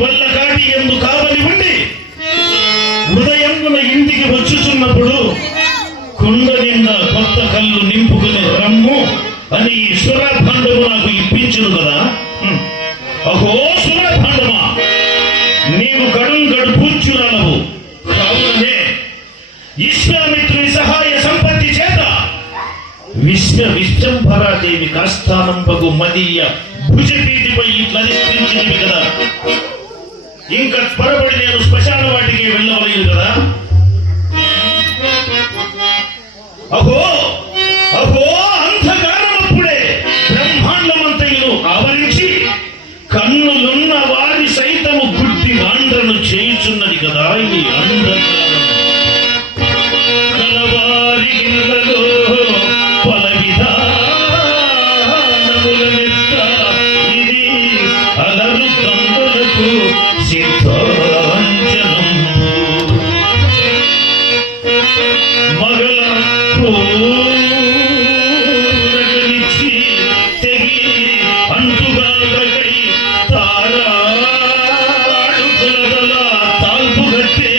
వల్లగాడి ఎందు కావలి ఉండి ఉదయమున ఇంటికి వచ్చుచున్నప్పుడు కుండ నిండా కొత్త కళ్ళు నింపుకుని రమ్ము అని ఈ సురభాండము నాకు ఇప్పించును కదా. అహో సురభాండమా, నీవు గడు పూర్చురాలవు కావుననే విశ్వామిత్రుని సహాయ సంపత్తి చేత విశ్వంభరాదేవి కాస్థానంపగు మదీయ భుజపీఠిపై ఇట్లా అధిష్ఠించినవి కదా. ఇంకా త్వరపడి నేను శ్మశాన వాటికి వెళ్ళవలేదు కదా. అహో అహో అంధకారమప్పుడే బ్రహ్మాండమంతయును ఆవరించి కన్నులున్న వారి సైతము గుడ్డి వాండ్రను చేయుచున్నది కదా ఈ అంధకారం. కలవారి ఇళ్ళలో పల విధానములనెత్త ఇది అలరు కన్నులకు సిద్ధాంజనము మగల పూరగనిచ్చి తెగి అంటుగాలకై తారాడుకులదల తాల్పు గట్టే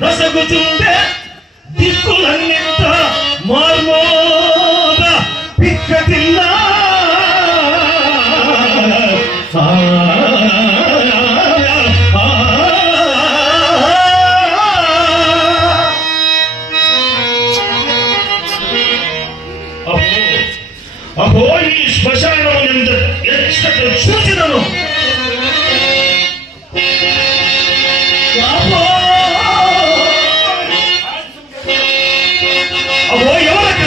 నసగుచుండే దిక్కులన్నింత మార్మోద పిక్కటిల్లా అహో ఈ శ్మశానమునందు ఎచ్చట చూచినను అహో ఎవరక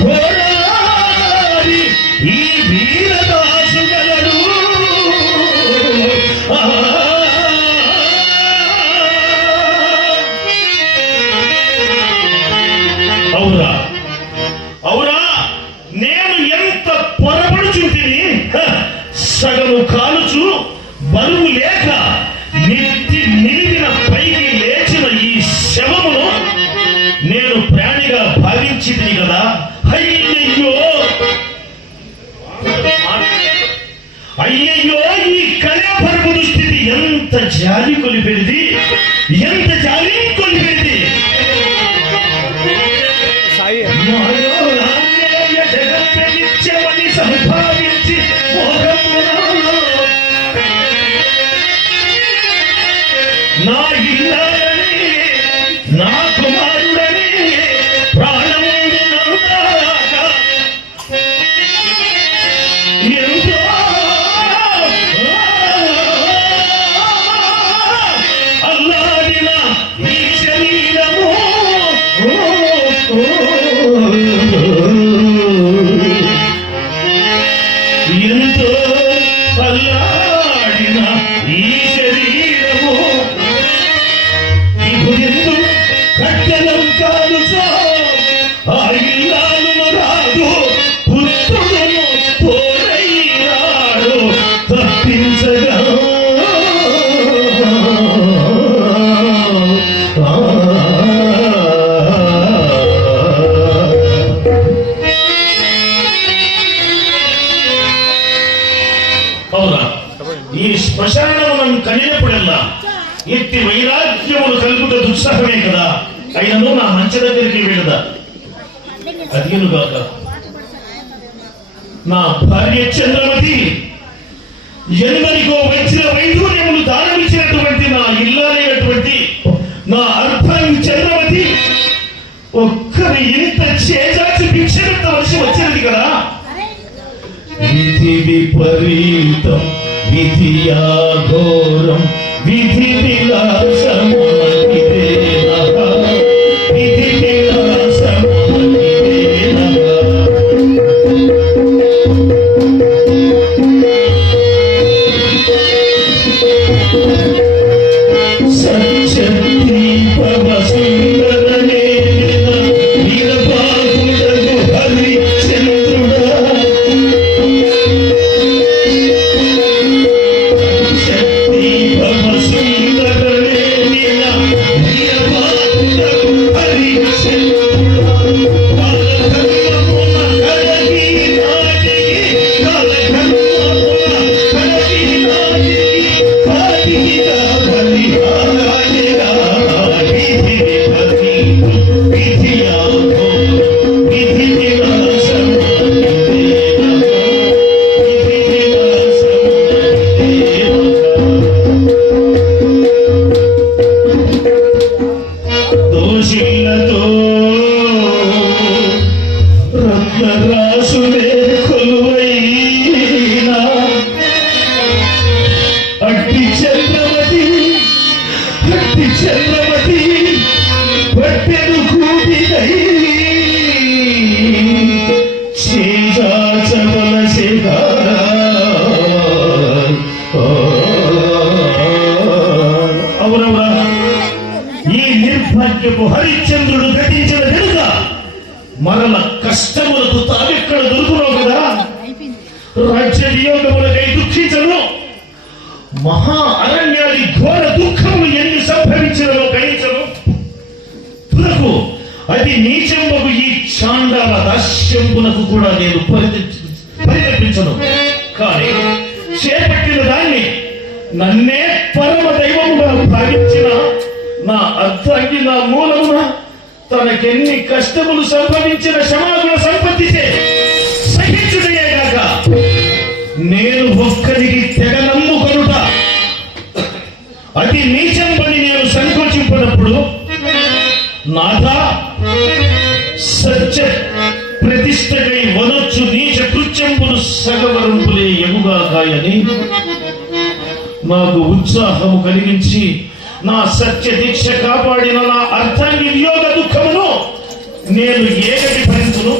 ఘోరారి ఈ వీరదాసు గలడు. అవురా అవురా, నేను ఎంత పొరపడుచుంటిని. సగము కాలుచు బరువు లేక నిలిపిన పైకి లేచిన ఈ శవమును నేను ప్రాణిగా భావించింది కదా. అయ్యయ్యో అయ్యయ్యో, ఈ కళాపరపు దుస్థితి ఎంత జాలి కొలిపెడిది, ఎంత జాలి కొలిపెడిది. జగత్నిత్యమని సంభావించి నా ఇల్లాలని నా కుమారుడని ప్రాణముందునవుదాకా ఎంతో అల్లాడిన ఈ శరీరము ఎంతో అల్లాడిన ఈ శరీరము ఇప్పుడు కట్టెలం కాలుచో ఆ ఇల్లాలను రాదు, పుత్రులను తోడైనాడు తప్పించగా. అవునా, ఈ శ్మశానం కలిగినప్పుడల్లా ఎత్తి వైరాగ్యములు కలుగుట దుస్సాహమే కదా. అయినను నా మంచి దగ్గరికి వెళ్ళదా. అదిగాక నా భార్య చంద్రమతి ఎందరికో వచ్చిన వైధూర్యములు దానమిచ్చినటువంటి నా ఇల్లాలైనటువంటి నా అర్థాన్ని చంద్రమతి ఒక్కరి ఇంత చేజాచి భిక్షణిత వర్షం వచ్చినది కదా. విధి విపరీతం విధియా ఘోరం విధి విలాసము విధి విలాసము సత్యదీపవ సుందరనే వీరబాహుడగు హరిశ్చంద్రుడా. హరిశ్చంద్రుడు ఘటించిన వెనుక మరల కష్టములకు తావెక్కడ దొరుకున్నావు కదా. రాజ్య వియోగములకై దుఃఖించను, మహా అరణ్యాది ఘోర దుఃఖములు ఎన్ని సంభవించినలో గ్రహించను. తులకు అది నీచంబకు ఈ చాండాల దాస్యంబులకు కూడా నేను పరితపించను. కానీ చేపట్టిన దాన్ని నన్నే పరమ దైవముగా భావించిన నా అర్థానికి నా మూలమున తనకెన్ని కష్టములు సంభవించిన క్షమాగుణ సంపత్తిచే సహించుటయేగాక నేను ఒక్కరికి తెగ నమ్ముకొనుట అతి నీచంబని నేను సంకోచింపనప్పుడు నాథా సత్య ప్రతిష్టకై వనొచ్చు నీచ కృత్యంబులు సగవరంపులే ఎముగాకాయని నాకు ఉత్సాహము కలిగించి నా సత్య దీక్ష కాపాడిన నా అర్థాన్ని వియోగ దుఃఖమును నేను ఏకటి భరించును.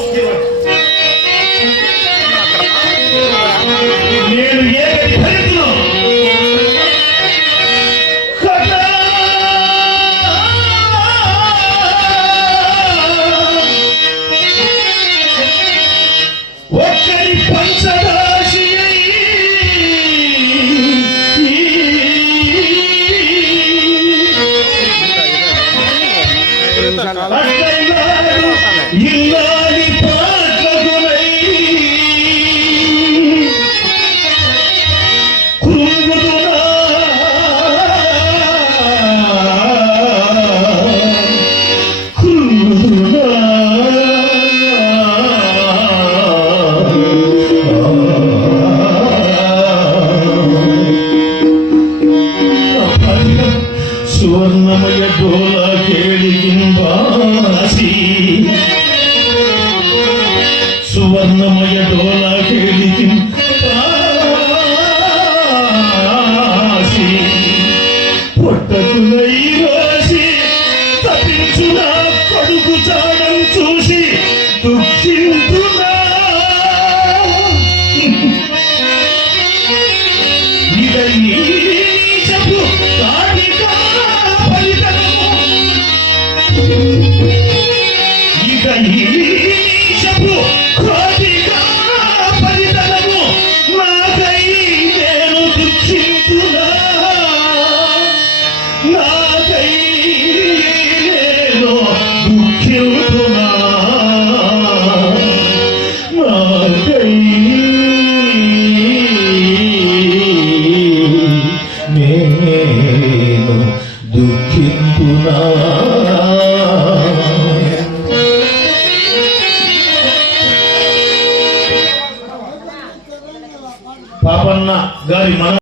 సువర్ణమయ డోలాకేళి పొట్టకులై రోసి తపించున కొడుకు చాడం చూసి దుఃఖించునా ఇదన్నీ చెప్పు కాటికా ఫలితము ఇదన్నీ చెప్పు కాటికా ఫలితము నాకై నేను దుఃఖించునా నాకై నేను దుఃఖించునా నాకై నేను దుఃఖించునా పాపన్న గారి మన